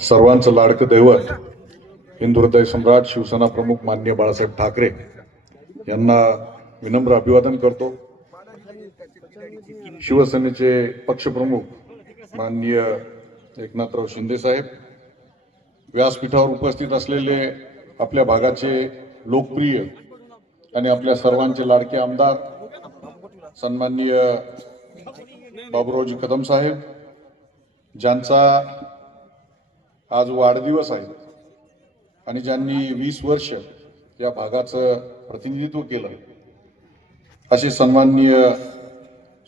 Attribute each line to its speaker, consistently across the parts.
Speaker 1: सर्वांचं लाडकं दैवत हिंदू हृदय सम्राट शिवसेना प्रमुख मान्य बाळासाहेब ठाकरे यांना विनम्र अभिवादन करतो. शिवसेनेचे पक्षप्रमुख माननीय एकनाथराव शिंदे साहेब व्यासपीठावर उपस्थित असलेले आपल्या भागाचे लोकप्रिय आणि आपल्या सर्वांचे लाडके आमदार सन्माननीय बाबुरावजी कदम साहेब ज्यांचा आज वाढदिवस आहे. आणि ज्यांनी वीस वर्ष या भागाचं प्रतिनिधित्व केलं असे सन्माननीय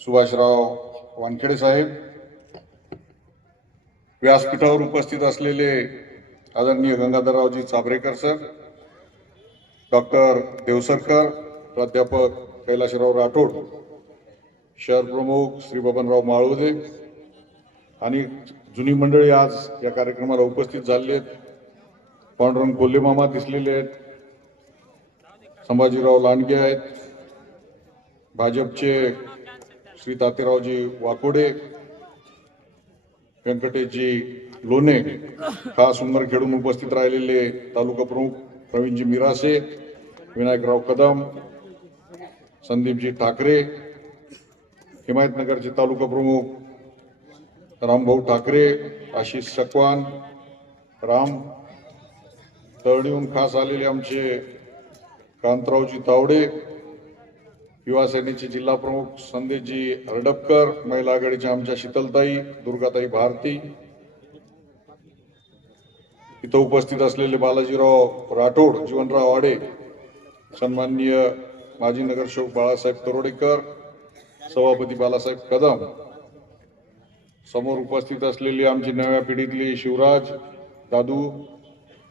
Speaker 1: सुभाषराव वानखेडे साहेब व्यासपीठावर उपस्थित असलेले आदरणीय गंगाधररावजी चाभरेकर सर डॉक्टर देवसरकर प्राध्यापक कैलाशराव राठोड शहर प्रमुख श्री बबनराव माळवदे आणि जुनी मंडळी आज या कार्यक्रमाला उपस्थित झाले आहेत. पांडुरंग कोल्हेमामा दिसलेले आहेत. संभाजीराव लांडगे आहेत. भाजपचे श्री तातेरावजी वाकोडे व्यंकटेशजी लोणे खास खेळून उपस्थित राहिलेले तालुका प्रमुख प्रवीणजी मिरासे विनायकराव कदम संदीपजी ठाकरे हिमायतनगरचे तालुका प्रमुख रामभाऊ ठाकरे आशिष सकवान राम तळणीहून खास आलेले आमचे कांतरावजी तावडे युवा सेनेचे जिल्हा प्रमुख संदेशजी हरडपकर महिला आघाडीच्या आमच्या शीतलताई दुर्गाताई भारती. इथं उपस्थित असलेले बालाजीराव राठोड जीवनराव आडे सन्माननीय माजी नगरसेवक बाळासाहेब तरोडेकर सभापती बालासाहेब कदम समोर उपस्थित असलेली आमची नव्या पिढीतली शिवराज दादू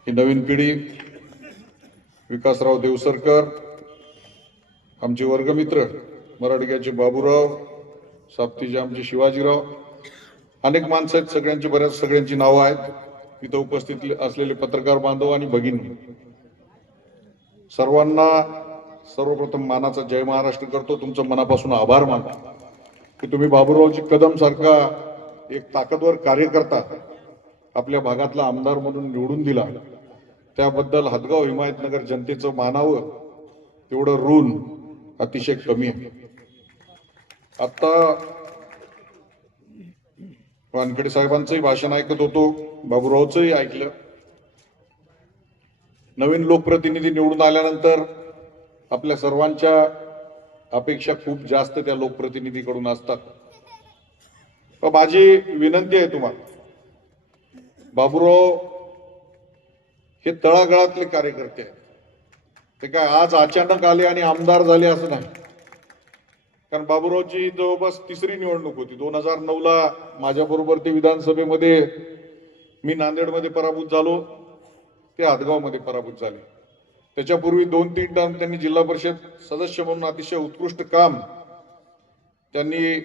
Speaker 1: ही नवीन पिढी विकासराव देवसरकर आमचे वर्गमित्र मराठग्याचे बाबूराव साप्तीचे आमचे शिवाजीराव अनेक माणसं आहेत सगळ्यांची बऱ्याच सगळ्यांची नावं आहेत. इथं उपस्थित असलेले पत्रकार बांधव आणि भगिनी. सर्वांना सर्वप्रथम मानाचा जय महाराष्ट्र करतो. तुमचं मनापासून आभार मानतो. की तुम्ही बाबूरावची कदम सारखा एक ताकदवर कार्यकर्ता आपल्या भागातला आमदार म्हणून निवडून दिला. त्याबद्दल हदगाव हिमायतनगर जनतेचं मानावं तेवढं ऋण अतिशय कमी आहे. आता वानखेडे साहेबांचंही भाषण ऐकत होतो बाबूरावचंही ऐकलं. नवीन लोकप्रतिनिधी निवडून आल्यानंतर आपल्या सर्वांच्या अपेक्षा खूप जास्त त्या लोकप्रतिनिधीकडून असतात. माझी विनंती आहे तुम्हाला. बाबूराव हे तळागळातले कार्यकर्ते आहेत. ते काय आज अचानक आले आणि आमदार झाले असं नाही. कारण बाबूरावची जवळपास तिसरी निवडणूक होती. दोन हजार नऊला माझ्याबरोबर ते विधानसभेमध्ये मी नांदेडमध्ये पराभूत झालो. ते हदगावमध्ये पराभूत झाले. त्याच्यापूर्वी दोन तीन टर्म त्यांनी जिल्हा परिषद सदस्य म्हणून अतिशय उत्कृष्ट काम त्यांनी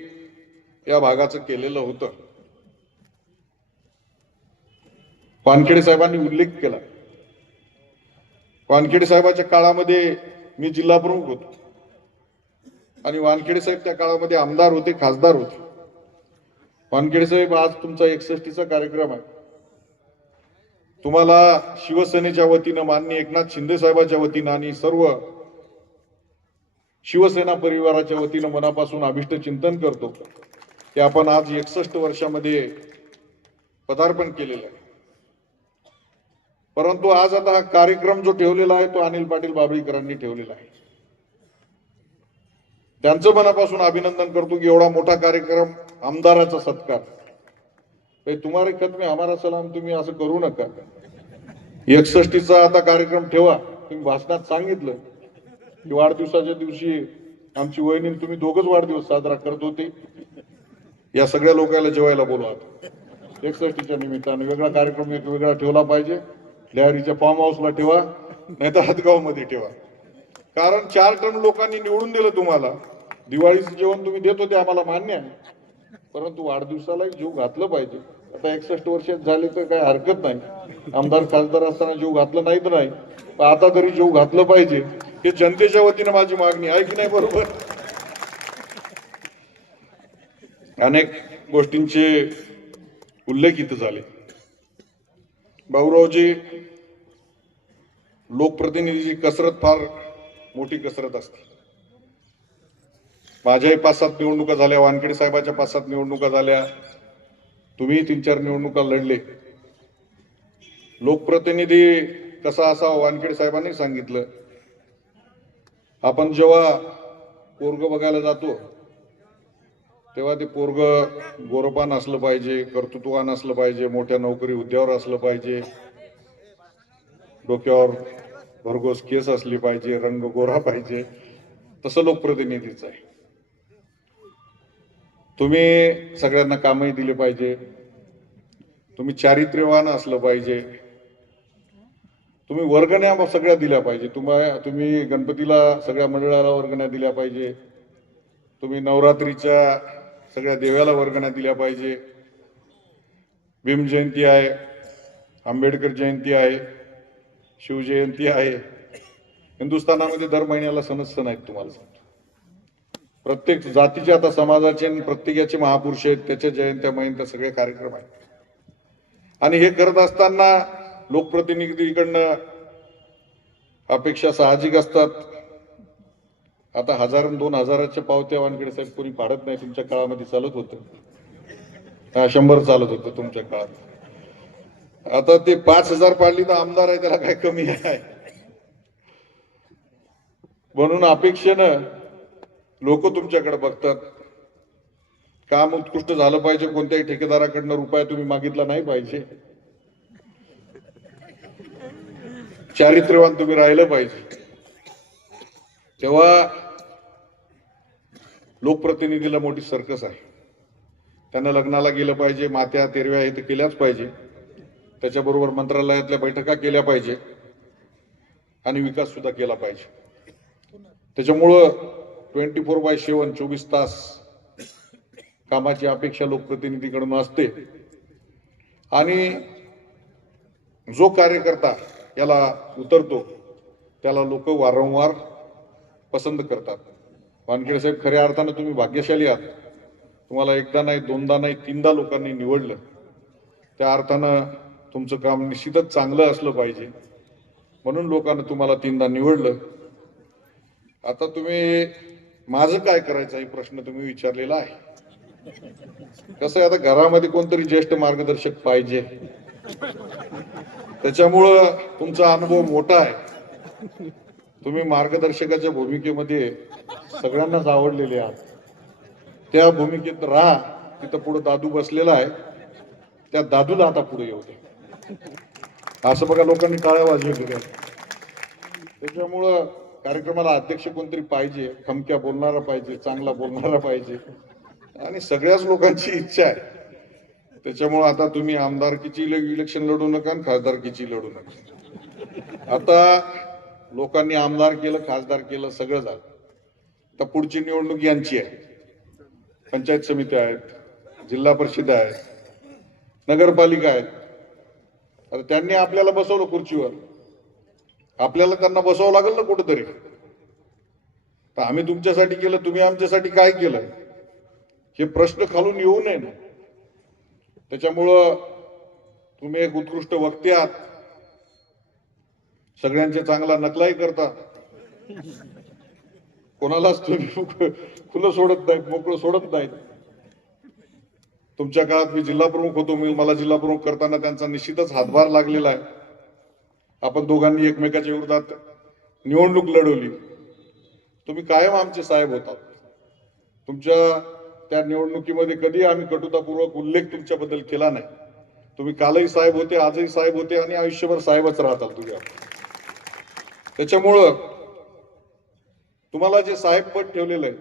Speaker 1: या भागाचं केलेलं होतं. वानखेडे साहेबांनी उल्लेख केला. वानखेडे साहेबाच्या काळामध्ये मी जिल्हा प्रमुख होतो. आणि वानखेडे साहेब त्या काळामध्ये आमदार होते खासदार होते. वानखेडे साहेब आज तुमचा एकसष्टीचा कार्यक्रम आहे. तुम्हाला शिवसेनेच्या वतीनं माननीय एकनाथ शिंदे साहेबाच्या वतीनं आणि सर्व शिवसेना परिवाराच्या वतीनं मनापासून अभिष्ट चिंतन करतो. की आपण आज एकसष्ट वर्षामध्ये पदार्पण केलेलं आहे. परंतु आज आता हा कार्यक्रम जो ठेवलेला आहे तो अनिल पाटील बाबळीकरांनी ठेवलेला आहे. त्यांचं मनापासून अभिनंदन करतो की एवढा मोठा कार्यक्रम आमदाराचा सत्कार. भाई तुम्हारे खत मी हमारा सलाम तुम्ही असं करू नका. एकसष्टीचा आता कार्यक्रम ठेवा. तुम्ही भाषणात सांगितलं की वाढदिवसाच्या दिवशी आमची वहिनी तुम्ही दोघच वाढदिवस साजरा करत होते. या सगळ्या लोकांना जेवायला बोलू आपण एकसष्टीच्या निमित्ताने वेगळा कार्यक्रम एक वेगळा ठेवला पाहिजे. लहरीच्या फार्म हाऊसला ठेवा नाही तर हदगावमध्ये ठेवा. कारण चार टन लोकांनी निवडून दिलं तुम्हाला. दिवाळीचं जेवण तुम्ही देत होते आम्हाला मान्य आहे. परंतु वाढदिवसाला जीव घातलं पाहिजे. आता एकसष्ट वर्ष झाले तर काही हरकत नाही. आमदार खासदार असताना जीव घातलं नाही तर नाही. पण आता तरी जीव घातलं पाहिजे. हे जनतेच्या वतीनं माझी मागणी आहे की नाही बरोबर? अनेक गोष्टींचे उल्लेख इथं झाले. भाऊरावजी लोकप्रतिनिधीची कसरत फार मोठी कसरत असते. माझ्याही पाच सात निवडणुका झाल्या वानखेडे साहेबाच्या पाच सात निवडणुका झाल्या. तुम्ही तीन चार निवडणुका लढले. लोकप्रतिनिधी कसा असावा वानखेडे साहेबांनी सांगितलं. आपण जेव्हा पोरग बघायला जातो तेव्हा ते पोरग गोरपान असलं पाहिजे कर्तृत्वान असलं पाहिजे मोठ्या नोकरी हुद्द्यावर असलं पाहिजे. डोक्यावर भरघोस केस असली पाहिजे रंग गोरा पाहिजे. तसं लोकप्रतिनिधीच आहे. तुम्ही सगळ्यांना कामही दिले पाहिजे. तुम्ही चारित्र्यवान असलं पाहिजे. तुम्ही वर्गण्या सगळ्या दिल्या पाहिजे. तुम्हा तुम्ही गणपतीला सगळ्या मंडळाला वर्गण्या दिल्या पाहिजे. तुम्ही नवरात्रीच्या सगळ्या देव्याला वर्गण्या दिल्या पाहिजे. भीम जयंती आहे आंबेडकर जयंती आहे शिवजयंती आहे. हिंदुस्थानामध्ये दर महिन्याला सणच सण आहेत तुम्हाला सांगतो. प्रत्येक जातीचे आता समाजाचे आणि प्रत्येकाचे महापुरुष आहेत त्याच्या जयंत्या महिंत्या सगळे कार्यक्रम आहेत. आणि हे करत असताना लोकप्रतिनिधीकडनं अपेक्षा साहजिक असतात. आता हजार दोन हजाराच्या पावत्या वानखेडे साहेब कोणी पाडत नाही तुमच्या काळामध्ये चालत होतं. शंभर चालत होतं तुमच्या काळात. आता ते पाच हजार पाडली तर आमदार आहे त्याला काय कमी आहे? म्हणून अपेक्षेनं लोक तुमच्याकडे बघतात. काम उत्कृष्ट झालं पाहिजे कोणत्याही ठेकेदाराकडनं रुपया तुम्ही मागितला नाही पाहिजे. चारित्र्यवान तुम्ही राहिलं पाहिजे. तेव्हा लोकप्रतिनिधीला मोठी सर्कस आहे. त्यांना लग्नाला गेलं पाहिजे मात्या तेरव्या हे तर केल्याच पाहिजे. त्याच्याबरोबर मंत्रालयातल्या बैठका केल्या पाहिजे. आणि विकास सुद्धा केला पाहिजे. त्याच्यामुळं ट्वेंटी फोर बाय सेवन चोवीस तास कामाची अपेक्षा लोकप्रतिनिधीकडून असते. आणि जो कार्यकर्ता याला उतरतो त्याला लोक वारंवार पसंत करतात. वानखेडे साहेब खऱ्या अर्थानं तुम्ही भाग्यशाली आहात. तुम्हाला एकदा नाही दोनदा नाही तीनदा लोकांनी निवडलं. त्या अर्थानं तुमचं काम निश्चितच चांगलं असलं पाहिजे. म्हणून लोकांना तुम्हाला तीनदा निवडलं. आता तुम्ही माझं काय करायचं हे प्रश्न तुम्ही विचारलेला आहे. कसं आहे आता घरामध्ये कोणतरी ज्येष्ठ मार्गदर्शक पाहिजे. त्याच्यामुळं तुमचा अनुभव मोठा आहे. तुम्ही मार्गदर्शकाच्या भूमिकेमध्ये सगळ्यांनाच आवडलेले आहात त्या भूमिकेत राहा. तिथं पुढे दादू बसलेला आहे. त्या दादूला आता पुढे येऊ द्या. असं बघा लोकांनी टाळ्या वाजवलेल्या त्याच्यामुळं कार्यक्रमाला अध्यक्ष कोणतरी पाहिजे खमक्या बोलणारा पाहिजे चांगला बोलणारा पाहिजे. आणि सगळ्याच लोकांची इच्छा आहे. त्याच्यामुळं आता तुम्ही आमदारकीची इलेक्शन लढू नका आणि खासदारकीची लढू नका. आता लोकांनी आमदार केलं खासदार केलं सगळं झालं. तर पुढची निवडणूक यांची आहे. पंचायत समित्या आहेत जिल्हा परिषद आहेत नगरपालिका आहेत. आता त्यांनी आपल्याला बसवलं खुर्चीवर. आपल्याला त्यांना बसवावं लागेल ना कुठंतरी. तर आम्ही तुमच्यासाठी केलं तुम्ही आमच्यासाठी काय केलं? हे प्रश्न खालून येऊ नये ना. त्याच्यामुळं तुम्ही एक उत्कृष्ट वक्ते आहात. सगळ्यांचे चांगला नकलाही करता. कोणालाच तुम्ही खुलं सोडत नाहीत मोकळं सोडत नाहीत. तुमच्या काळात मी जिल्हा प्रमुख होतो मी मला जिल्हा प्रमुख करताना त्यांचा निश्चितच हातभार लागलेला आहे. आपण दोघांनी एकमेकाच्या विरोधात निवडणूक लढवली. तुम्ही कायम आमचे साहेब होतात. तुमच्या त्या निवडणुकीमध्ये कधी आम्ही कटुतापूर्वक उल्लेख तुमच्याबद्दल केला नाही. तुम्ही कालही साहेब होते आजही साहेब होते आणि आयुष्यभर साहेबच राहताल तुम्ही. त्याच्यामुळं तुम्हाला जे साहेब पद ठेवलेलं आहे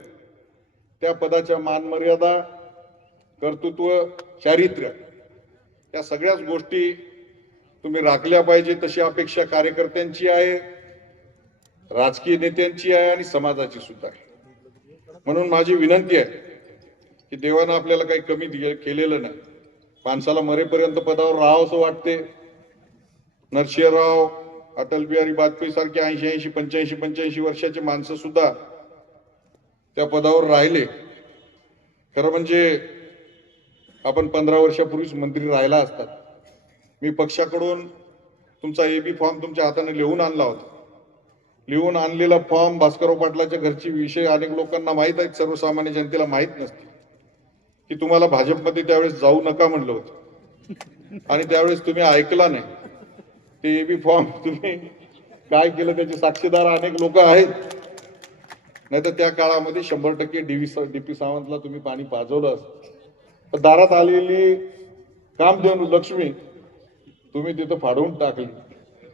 Speaker 1: त्या पदाच्या मानमर्यादा कर्तृत्व चारित्र्य या सगळ्याच गोष्टी तुम्ही राखल्या पाहिजे तशी अपेक्षा कार्यकर्त्यांची आहे राजकीय नेत्यांची आहे आणि समाजाची सुद्धा आहे. म्हणून माझी विनंती आहे की देवानं आपल्याला काही कमी केलेलं नाही. माणसाला मरेपर्यंत पदावर राहावं असं वाटते. नरसिंहराव अटल बिहारी वाजपेयी सारखे ऐंशी ऐंशी पंच्याऐंशी पंच्याऐंशी वर्षाचे माणसं सुद्धा त्या पदावर राहिले. खरं म्हणजे आपण पंधरा वर्षापूर्वीच मंत्री राहिला असतात मी पक्षाकडून तुमचा ए बी फॉर्म तुमच्या हाताने लिहून आणला होता. लिहून आणलेला फॉर्म भास्करराव पाटलाच्या घरची विषय अनेक लोकांना माहीत आहेत सर्वसामान्य जनतेला माहीत नसते की तुम्हाला भाजपमध्ये त्यावेळेस जाऊ नका म्हणलं होतं. आणि त्यावेळेस तुम्ही ऐकला नाही. ते एबी फॉर्म तुम्ही काय केलं त्याचे साक्षीदार अनेक लोक आहेत. नाही तर त्या काळामध्ये शंभर टक्के डीव्ही डीपी सावंतला तुम्ही पाणी पाजवलं असतं. पण दारात आलेली कामधेनू लक्ष्मी तुम्ही तिथं फाडून टाकली.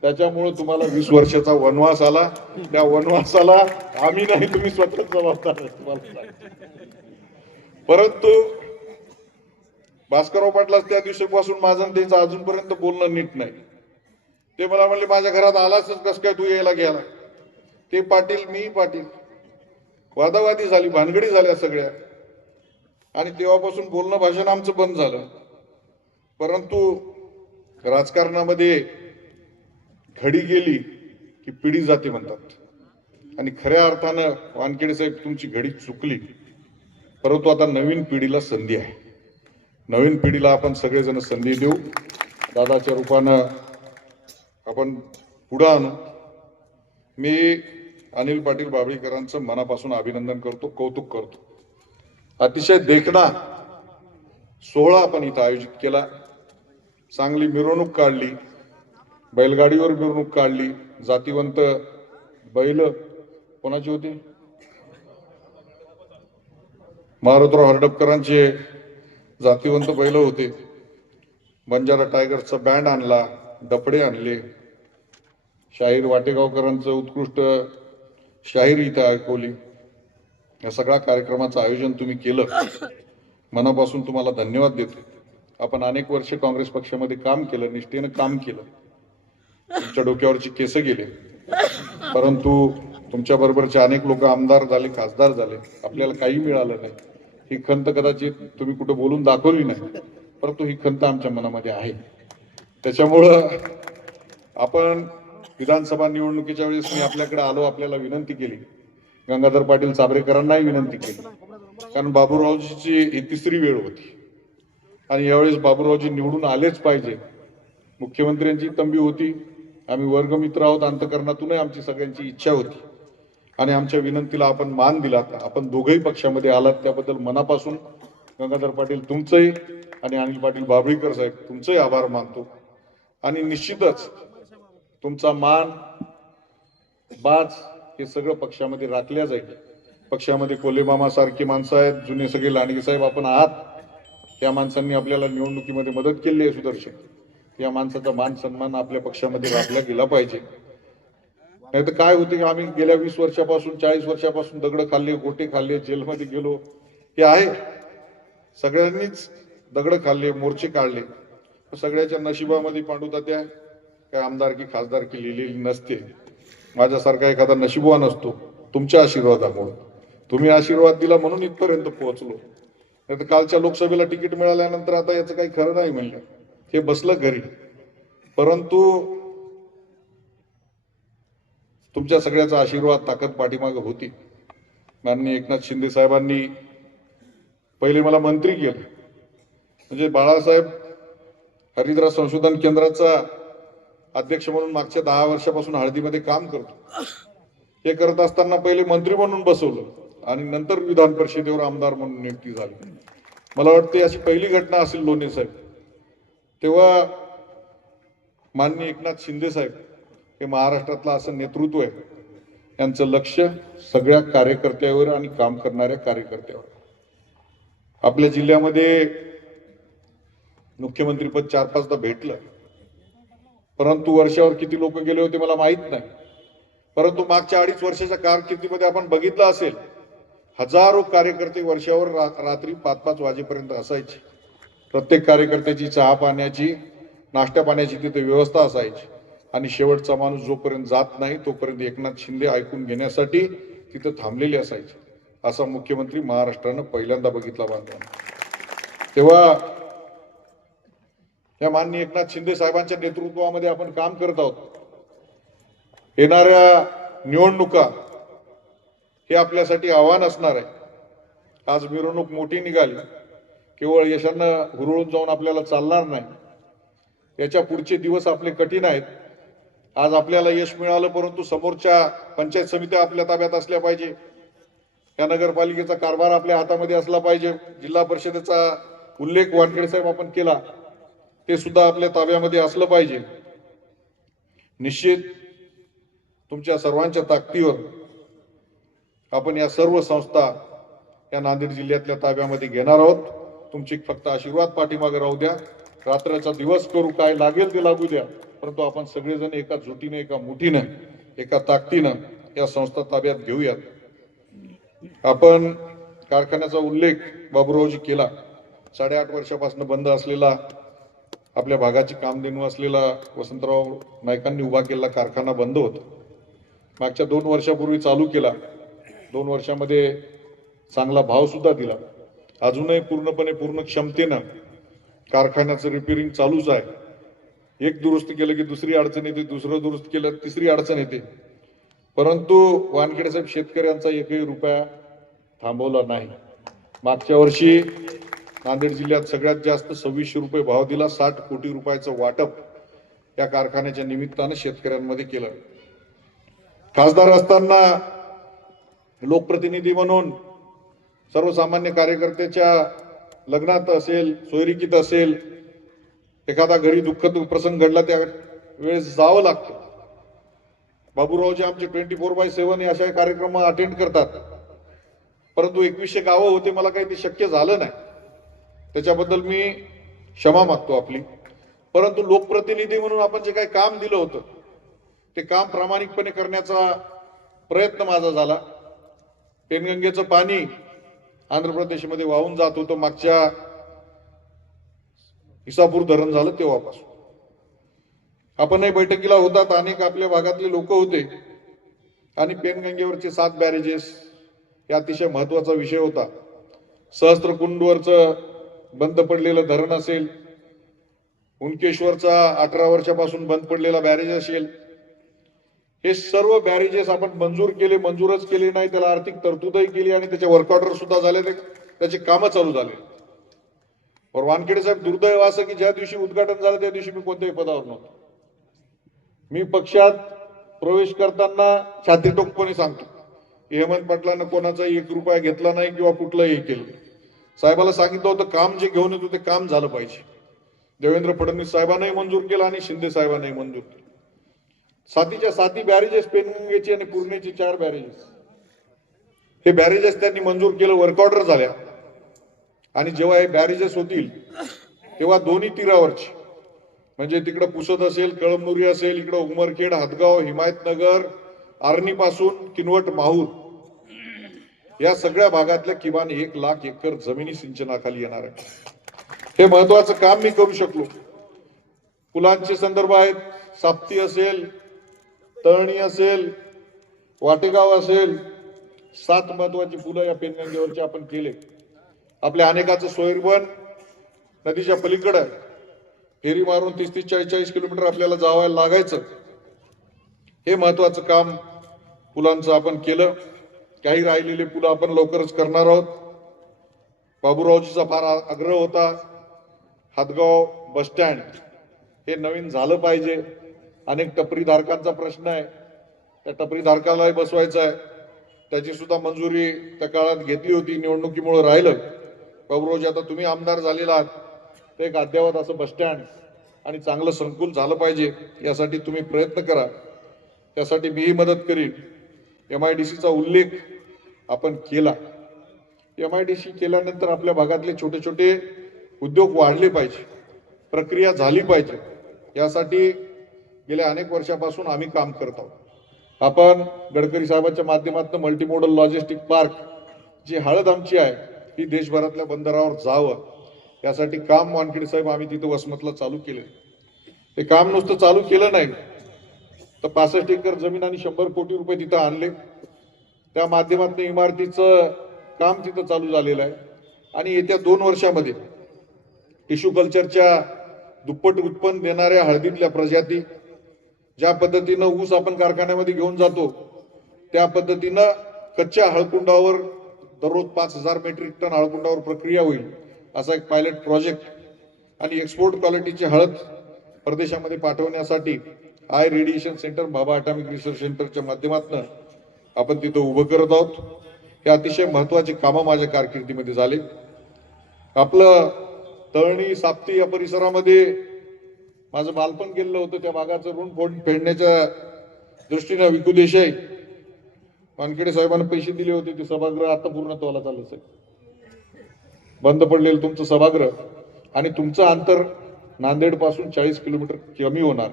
Speaker 1: त्याच्यामुळे तुम्हाला वीस वर्षाचा वनवास आला. त्या वनवासाला आम्ही नाही तुम्ही स्वतः जबाबदार तुम्हाला परंतु भास्करराव पाटलाच त्या दिवशीपासून माझं त्यांचं अजूनपर्यंत बोलणं नीट नाही. ते मला म्हणले माझ्या घरात आलाच कस काय तू यायला घ्यायला ते पाटील मी पाटील. वादावादी झाली भानगडी झाल्या सगळ्या. आणि तेव्हापासून बोलणं भाषण आमचं बंद झालं. परंतु राजकारणामध्ये घडी गेली की पिढी जाते म्हणतात. आणि खऱ्या अर्थानं वानखेडे साहेब तुमची घडी चुकली. परंतु आता नवीन पिढीला संधी आहे. नवीन पिढीला आपण सगळेजण संधी देऊ. दादाच्या रूपानं आपण पुढं आणू. मी अनिल पाटील बाबळीकरांचं मनापासून अभिनंदन करतो कौतुक करतो. अतिशय देखणा सोहळा आपण इथं आयोजित केला. चांगली मिरवणूक काढली. बैलगाडीवर मिरवणूक काढली. जातीवंत बैल कोणाची होती? मारुतराव हरडपकरांचे जातीवंत बैल होते. बंजारा टायगरचा बँड आणला. दपडे आणले. शाहीर वाटेगावकरांचं उत्कृष्ट शाहीर इथे ऐकवली. या सगळ्या कार्यक्रमाचं आयोजन तुम्ही केलं. मनापासून तुम्हाला धन्यवाद देतो आपण अनेक वर्षे काँग्रेस पक्षामध्ये काम केलं निष्ठेनं काम केलं. तुमच्या डोक्यावरची केस गेले. परंतु तुमच्या बरोबरचे अनेक लोक आमदार झाले खासदार झाले. आपल्याला काही मिळालं नाही. ही खंत कदाचित तुम्ही कुठं बोलून दाखवली नाही. परंतु ही खंत आमच्या मनामध्ये आहे. त्याच्यामुळं आपण विधानसभा निवडणुकीच्या वेळेस मी आपल्याकडे आलो आपल्याला विनंती केली. गंगाधर पाटील चाबरेकरांनाही विनंती केली. कारण बाबूरावजीची ही तिसरी वेळ होती. आणि यावेळेस बाबूरावजी निवडून आलेच पाहिजे. मुख्यमंत्र्यांची तंबी होती. आम्ही वर्गमित्र आहोत अंतकरणातूनही आमची सगळ्यांची इच्छा होती. आणि आमच्या विनंतीला आपण मान दिलात. आपण दोघही पक्षामध्ये आलात त्याबद्दल मनापासून गंगाधर पाटील तुमचंही आणि अनिल पाटील बाबळीकर साहेब तुमचंही आभार मानतो. आणि निश्चितच तुमचा मान बाज हे सगळं पक्षामध्ये राखल्या जाईल. पक्षामध्ये कोलेमामा सारखी माणसं आहेत जुने सगळे लांडगे साहेब आपण आहात. त्या माणसांनी आपल्याला निवडणुकीमध्ये मदत केली आहे सुदर्शन. या माणसाचा मान सन्मान आपल्या पक्षामध्ये राखला गेला पाहिजे. नाही तर काय होते की आम्ही गेल्या वीस वर्षापासून चाळीस वर्षापासून दगड खाल्ले गोटे खाल्ले जेलमध्ये गेलो. हे आहे. सगळ्यांनीच दगड खाल्ले मोर्चे काढले. सगळ्याच्या नशिबामध्ये पांडुतात्या काय आमदारकी खासदारकी लिहिलेली नसते. माझ्यासारखा एखादा नशिबवान असतो तुमच्या आशीर्वादामुळे. तुम्ही आशीर्वाद दिला म्हणून इथपर्यंत पोहोचलो. नाही तर कालच्या लोकसभेला तिकीट मिळाल्यानंतर आता याचं काही खरं नाही म्हणलं. हे बसलं घरी. परंतु तुमच्या सगळ्याचा आशीर्वाद ताकद पाठीमागे होती. माननीय एकनाथ शिंदे साहेबांनी पहिले मला मंत्री केलं. म्हणजे बाळासाहेब हरिद्रा संशोधन केंद्राचा अध्यक्ष म्हणून मागच्या दहा वर्षापासून हळदीमध्ये काम करतो. हे करत असताना पहिले मंत्री म्हणून बसवलं आणि नंतर विधान परिषदेवर आमदार म्हणून नियुक्ती झाली. मला वाटते अशी पहिली घटना असेल लोणे साहेब. तेव्हा माननीय एकनाथ शिंदे साहेब हे महाराष्ट्रातलं असं नेतृत्व आहे. यांचं लक्ष सगळ्या कार्यकर्त्यावर आणि काम करणाऱ्या कार्यकर्त्यावर. आपल्या जिल्ह्यामध्ये मुख्यमंत्रीपद चार पाचदा भेटलं. परंतु वर्षावर किती लोक गेले होते मला माहीत नाही. परंतु मागच्या अडीच वर्षाच्या कारकिर्दीमध्ये आपण बघितलं असेल हजारो कार्यकर्ते वर्षावर रा- रात्री पाच पाच वाजेपर्यंत असायचे. प्रत्येक कार्यकर्त्याची चहा पाण्याची नाश्त्या पाण्याची तिथे व्यवस्था असायची. आणि शेवटचा माणूस जोपर्यंत जात नाही तोपर्यंत एकनाथ शिंदे ऐकून घेण्यासाठी तिथं थांबलेले असायचे. असा मुख्यमंत्री महाराष्ट्रानं पहिल्यांदा बघितला बांधताना तेव्हा या माननीय एकनाथ शिंदे साहेबांच्या नेतृत्वामध्ये आपण काम करत आहोत. येणाऱ्या निवडणुका हे आपल्यासाठी आव्हान असणार आहे. आज मिरवणूक मोठी निघाली. केवळ यशानं हुरळून जाऊन आपल्याला चालणार नाही. याच्या पुढचे दिवस आपले कठीण आहेत. आज आपल्याला यश मिळालं परंतु समोरच्या पंचायत समित्या आपल्या ताब्यात असल्या पाहिजे. या नगरपालिकेचा कारभार आपल्या हातामध्ये असला पाहिजे. जिल्हा परिषदेचा उल्लेख वानखेडे साहेब आपण केला. ते सुद्धा आपल्या ताब्यामध्ये असलं पाहिजे. निश्चित तुमच्या सर्वांच्या ताकदीवर आपण या सर्व संस्था या नांदेड जिल्ह्यातल्या ताब्यामध्ये घेणार आहोत. तुमची फक्त आशीर्वाद पाठीमागे राहू द्या. रात्रीचा दिवस करू काय लागेल ते लागू द्या. परंतु आपण सगळेजण एका झुटीने एका मुठीनं एका ताकदीनं या संस्था ताब्यात घेऊयात. आपण कारखान्याचा उल्लेख बाबूरावजी केला. साडेआठ वर्षापासून बंद असलेला आपल्या भागाची कामधेनू असलेला वसंतराव नायकांनी उभा केलेला कारखाना बंद होता. मागच्या दोन वर्षापूर्वी चालू केला. दोन वर्षामध्ये चांगला भावसुद्धा दिला. अजूनही पूर्णपणे पूर्ण क्षमतेनं कारखान्याचं रिपेरिंग चालूच आहे. एक दुरुस्त केलं की दुसरी अडचण येते दुसरं दुरुस्त केलं तिसरी अडचण येते. परंतु वानखेडे साहेब शेतकऱ्यांचा एकही रुपया थांबवला नाही. मागच्या वर्षी नांदेड जिल्ह्यात सगळ्यात जास्त सव्वीसशे रुपये भाव दिला साठ कोटी रुपयाचं वाटप या कारखान्याच्या निमित्तानं शेतकऱ्यांमध्ये केलं. खासदार असताना लोकप्रतिनिधी म्हणून सर्वसामान्य कार्यकर्त्याच्या लग्नात असेल सोयरिकीत असेल एखादा घरी दुःखद प्रसंग घडला त्या वेळेस जावं लागतं. बाबूरावजी आमचे ट्वेंटी फोर बाय सेव्हन अशा कार्यक्रम अटेंड करतात. परंतु एकवीसशे गावं होते मला काही ते शक्य झालं नाही. त्याच्याबद्दल मी क्षमा मागतो आपली. परंतु लोकप्रतिनिधी म्हणून आपण जे काही काम दिलं होतं ते काम प्रामाणिकपणे करण्याचा प्रयत्न माझा झाला. पेनगंगेचं पाणी आंध्र प्रदेशमध्ये वाहून जात होतं. मागच्या इसापूर धरण झालं तेव्हापासून. आपणही बैठकीला होतात. अनेक आपल्या भागातले लोक होते. आणि पेनगंगेवरचे सात बॅरेजेस हे अतिशय महत्त्वाचा विषय होता. सहस्त्रकुंडवरचं बंद पडलेलं धरण असेल उनकेश्वरचा अठरा वर्षापासून बंद पडलेला बॅरेज असेल हे सर्व बॅरेजेस आपण मंजूर केले मंजूरच केले नाही त्याला आर्थिक तरतूदही केली आणि त्याचे वर्क ऑर्डर सुद्धा झाले ते त्याचे कामं चालू झाले पर वानखेडे साहेब दुर्दैव असं की ज्या दिवशी उद्घाटन झालं त्या दिवशी मी कोणत्याही पदावर नव्हतो. मी पक्षात प्रवेश करताना छातीटोकपणे सांगतो? हेमंत पाटलानं कोणाचा एक रुपया घेतला नाही किंवा कुठलंही केलं साहेबाला सांगितलं होतं काम जे घेऊन येतो ते काम झालं पाहिजे. देवेंद्र फडणवीस साहेबांनाही मंजूर केलं आणि शिंदे साहेबांनाही मंजूर केलं. सातीच्या साती बॅरेजेस पेनगंगेची आणि पूर्णेची चार बॅरेजेस. हे बॅरेजेस त्यांनी मंजूर केलं वर्क ऑर्डर झाल्या. आणि जेव्हा हे बॅरेजेस होतील तेव्हा दोन्ही तीरावरची म्हणजे तिकडं पुसद असेल कळमनुरी असेल इकडं उमरखेड हातगाव हिमायतनगर आर्णी पासून किनवट माहूर या सगळ्या भागातल्या किमान एक लाख एकर जमिनी सिंचनाखाली येणार आहे हे महत्वाचं काम मी करू शकलो. फुलांचे संदर्भ आहेत. साप्ती असेल तळणी असेल वाटेगाव असेल सात महत्वाची फुलं या पेनगंगेवरची आपण केले. आपल्या अनेकाचं सोयरबन नदीच्या पलीकडं फेरी मारून तीस तीस चाळीस चाळीस किलोमीटर आपल्याला जावायला लागायचं. हे महत्वाचं काम फुलांचं आपण केलं. काही राहिलेले पुलं आपण लवकरच करणार आहोत. बाबूरावजीचा फार आग्रह होता. हातगाव बस स्टँड हे नवीन झालं पाहिजे. अनेक टपरीधारकांचा प्रश्न आहे. त्या टपरीधारकालाही बसवायचं आहे. त्याची सुद्धा मंजुरी त्या काळात घेतली होती. निवडणुकीमुळे राहिलं. बाबूरावजी आता तुम्ही आमदार झालेला आहात. ते एक अद्यावत असं बस स्टँड आणि चांगलं संकुल झालं पाहिजे. यासाठी तुम्ही प्रयत्न करा. त्यासाठी मीही मदत करीन. एम आय डी सीचा उल्लेख आपण केला. एम आय डी सी केल्यानंतर आपल्या भागातले छोटे छोटे उद्योग वाढले पाहिजे प्रक्रिया झाली पाहिजे. यासाठी गेल्या अनेक वर्षापासून आम्ही काम करत आहोत. आपण गडकरी साहेबांच्या माध्यमातून मल्टीमोडल लॉजिस्टिक पार्क जी हळद आमची आहे ही देशभरातल्या बंदरावर जावं. यासाठी काम वानखेडे साहेब आम्ही तिथं वसमतला चालू केले ते काम नुसतं चालू केलं नाही. तर पासष्ट एकर जमीन आणि शंभर कोटी रुपये तिथं आणले. त्या माध्यमातून इमारतीचं काम तिथं चालू झालेलं आहे. आणि येत्या दोन वर्षामध्ये टिश्यू कल्चरच्या दुप्पट उत्पन्न देणाऱ्या हळदीतल्या प्रजाती ज्या पद्धतीनं ऊस आपण कारखान्यामध्ये घेऊन जातो त्या पद्धतीनं कच्च्या हळकुंडावर दररोज पाच हजार मेट्रिक टन हळकुंडावर प्रक्रिया होईल असा एक पायलट प्रोजेक्ट आणि एक्सपोर्ट क्वालिटीची हळद परदेशामध्ये पाठवण्यासाठी irradiation centre Bhabha Atomic Research सेंटरच्या माध्यमातून आपण तिथं उभं करत आहोत. हे अतिशय महत्वाची कामं माझ्या कारकिर्दीमध्ये झाले. आपलं तळणी साप्ती या परिसरामध्ये माझं बालपण गेलेलं होतं. त्या भागाचं ऋण फोड फेडण्याच्या दृष्टीनं विकू देशाई. वानखेडे साहेबांना पैसे दिले होते. ते सभागृह आता पूर्णत्वाला चालू आहे बंद पडलेलं तुमचं सभागृह आणि तुमचं अंतर नांदेडपासून चाळीस किलोमीटर कमी होणार.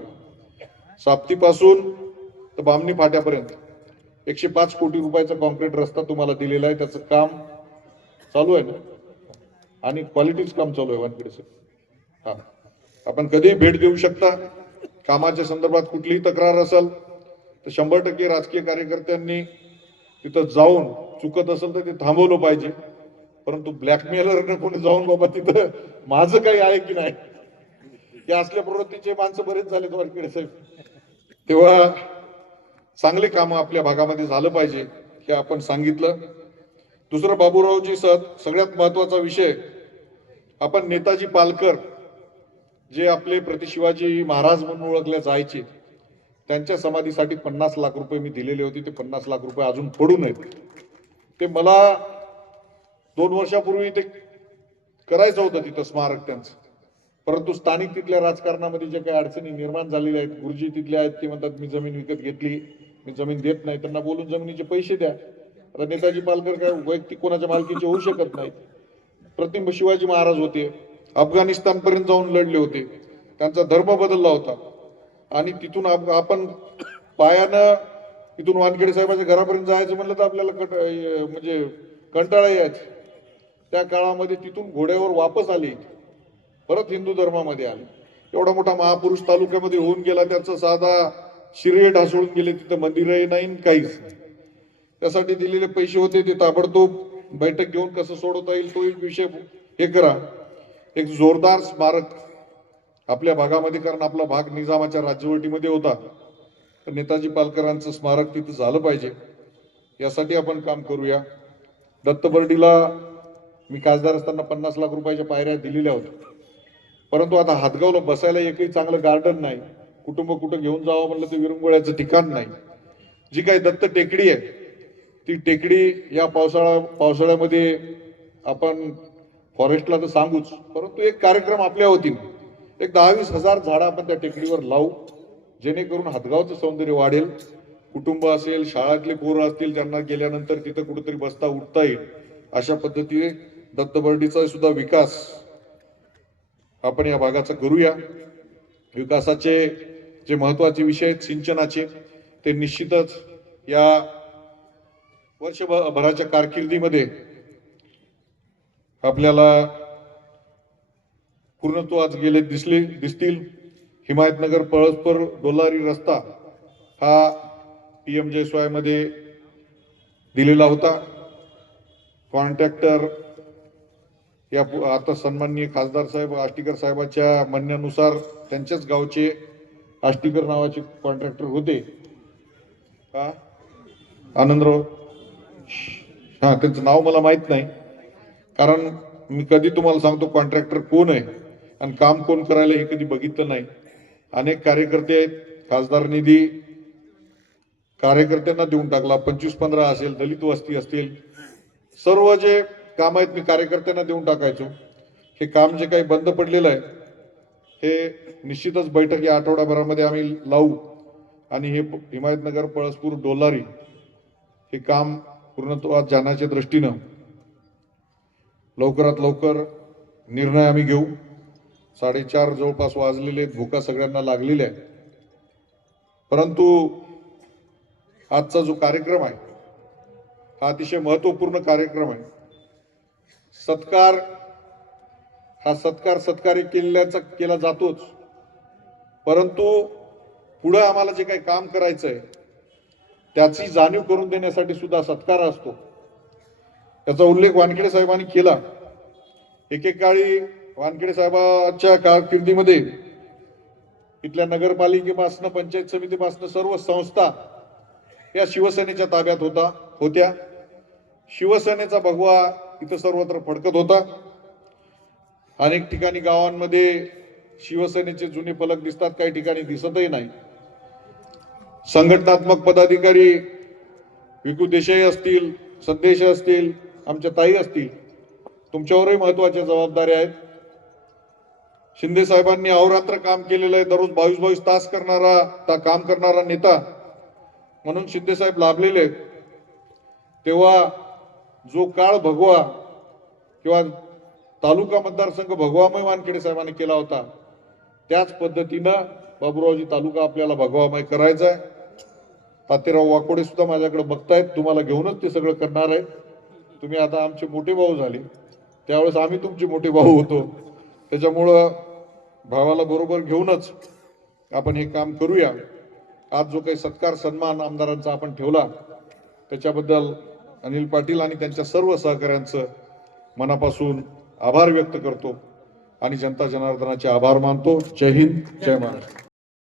Speaker 1: साप्तीपासून तर बामणी फाट्यापर्यंत. एकशे पाच कोटी रुपयाचा कॉन्क्रीट रस्ता तुम्हाला दिलेला आहे. त्याचं काम चालू आहे ना? आणि क्वालिटीच काम चालू आहे वानखेडे साहेब. हा. आपण कधीही भेट देऊ शकता. कामाच्या संदर्भात कुठलीही तक्रार असेल तर शंभर टक्के राजकीय कार्यकर्त्यांनी तिथं जाऊन चुकत असेल तर ते थांबवलं पाहिजे. परंतु ब्लॅकमेलर कोणी जाऊन बाबा तिथं माझं काही आहे की नाही? हे असल्या प्रवृत्तीचे माणसं बरेच झाले वारखेडे साहेब. तेव्हा चांगले कामं आपल्या भागामध्ये झालं पाहिजे हे आपण सांगितलं. दुसरं बाबूरावजी सत सगळ्यात महत्त्वाचा विषय आपण नेताजी पालकर जे आपले प्रति शिवाजी महाराज म्हणून ओळखले जायचे त्यांच्या समाधीसाठी पन्नास लाख रुपये मी दिलेले होते ते पन्नास लाख रुपये अजून पडून आहेत. ते मला दोन वर्षापूर्वी ते करायचं होतं तिथं स्मारक त्यांचं. परंतु स्थानिक तिथल्या राजकारणामध्ये जे काही अडचणी निर्माण झालेल्या आहेत गुरुजी तिथले आहेत ते म्हणतात मी जमीन विकत घेतली मी जमीन देत नाही त्यांना बोलून जमिनीचे पैसे द्या. आता नेताजी पालकर काय वैयक्तिक कोणाच्या मालकीचे होऊ शकत नाहीत. प्रतिम शिवाजी महाराज होते अफगाणिस्तान पर्यंत जाऊन लढले होते त्यांचा धर्म बदलला होता. आणि तिथून आपण पायानं तिथून वानखेडे साहेबांच्या घरापर्यंत जायचं म्हणलं तर आपल्याला कट म्हणजे कंटाळा यायचं. त्या काळामध्ये तिथून घोड्यावर वापस आले. परत हिंदू धर्मामध्ये आले. एवढा मोठा महापुरुष तालुक्यामध्ये होऊन गेला त्याचं साधा शिरे ढासळून गेले तिथं मंदिरही नाही काहीच नाही. त्यासाठी दिलेले पैसे होते ते ताबडतोब बैठक घेऊन कसं सोडवता येईल तो एक विषय हे करा. एक जोरदार स्मारक आपल्या भागामध्ये कारण आपला भाग निजामाच्या राज्यवटीमध्ये होता. तर नेताजी पालकरांचं स्मारक तिथं झालं पाहिजे. यासाठी आपण काम करूया. दत्तबर्डीला मी खासदार असताना पन्नास लाख रुपयाच्या पायऱ्या दिलेल्या होत्या. परंतु आता हातगावला बसायला एकही चांगलं गार्डन नाही. कुटुंब कुठं घेऊन जावं म्हणलं तर विरंगुळ्याचं ठिकाण नाही. जी काही दत्त टेकडी आहे ती टेकडी या पावसाळा पावसाळ्यामध्ये आपण फॉरेस्टला तर सांगूच परंतु एक कार्यक्रम आपल्या वतीने एक दहावीस हजार झाडं आपण त्या टेकडीवर लावू जेणेकरून हातगावचं सौंदर्य वाढेल. कुटुंब असेल शाळातले पोरं असतील त्यांना गेल्यानंतर तिथं कुठेतरी बसता उठता येईल. अशा पद्धतीने दत्तबर्डीचा सुद्धा विकास आपण या भागाचं करूया. विकासाचे जे महत्त्वाचे विषय आहेत सिंचनाचे ते निश्चितच या वर्षभराच्या कारकिर्दीमध्ये आपल्याला पूर्णत्वाच गेले दिसले दिसतील. हिमायतनगर पळसपर डोलारी रस्ता हा पी एम जे मध्ये दिलेला होता. कॉन्ट्रॅक्टर या आता सन्माननीय खासदार साहेब आष्टीकर साहेबाच्या म्हणण्यानुसार त्यांच्याच गावचे आष्टीकर नावाचे कॉन्ट्रॅक्टर होते. का आनंदराव? हा त्यांचं नाव मला माहीत नाही. कारण मी कधी तुम्हाला सांगतो कॉन्ट्रॅक्टर कोण आहे आणि काम कोण करायला हे कधी बघितलं नाही. अनेक कार्यकर्ते आहेत. खासदार निधी कार्यकर्त्यांना देऊन टाकला. पंचवीस पंधरा असेल दलित वस्ती असतील. सर्व जे काम आहेत मी कार्यकर्त्यांना देऊन टाकायचो. हे काम जे काही बंद पडलेलं आहे हे निश्चितच बैठक या आठवड्याभरामध्ये आम्ही लावू. आणि हे हिमायतनगर पळसपूर डोलारी हे काम पूर्णत्वात जाण्याच्या दृष्टीनं लवकरात लवकर निर्णय आम्ही घेऊ. साडेचार जवळपास वाजलेले धोका सगळ्यांना लागलेल्या आहे परंतु आजचा जो कार्यक्रम आहे हा अतिशय महत्त्वपूर्ण कार्यक्रम आहे. सत्कार हा सत्कार सत्कार्य केल्याचा केला जातोच. परंतु पुढं आम्हाला जे काही काम करायचं आहे त्याची जाणीव करून देण्यासाठी सुद्धा सत्कार असतो. त्याचा उल्लेख वानखेडे साहेबांनी केला. एकेकाळी वानखेडे साहेबांच्या कारकिर्दीमध्ये इथल्या नगरपालिकेपासनं पंचायत समितीपासनं सर्व संस्था या शिवसेनेच्या ताब्यात होता होत्या. शिवसेनेचा भगवा इथं सर्वत्र फडकत होता. अनेक ठिकाणी गावांमध्ये शिवसेनेचे जुने फलक दिसतात काही ठिकाणी दिसतही नाही. संघटनात्मक पदाधिकारी विकू देसाई असतील संदेश असतील आमच्या ताई असतील तुमच्यावरही महत्त्वाच्या जबाबदाऱ्या आहेत. शिंदे साहेबांनी अहोरात्र काम केलेलं आहे दररोज बावीस बावीस तास करणारा ता- काम करणारा नेता म्हणून शिंदे साहेब लाभलेले आहेत. तेव्हा जो काळ भगवा किंवा तालुका मतदारसंघ भगवामय वानखेडे साहेबांनी केला होता त्याच पद्धतीनं बाबुरावजी तालुका आपल्याला भगवामय करायचा आहे तातेराव वाकोडे सुद्धा माझ्याकडे बघतायत तुम्हाला घेऊनच ते सगळं करणार आहेत. तुम्ही आता आमचे मोठे भाऊ झाले. त्यावेळेस आम्ही तुमचे मोठे भाऊ होतो. त्याच्यामुळं भावाला बरोबर घेऊनच आपण हे काम करूया. आज जो काही सत्कार सन्मान आमदारांचा आपण ठेवला त्याच्याबद्दल अनिल पाटील आणि त्यांच्या सर्व सहकाऱ्यांचं मनापासून आभार व्यक्त करतो आणि जनता जनार्दनाचे आभार मानतो. जय हिंद. जय महाराष्ट्र.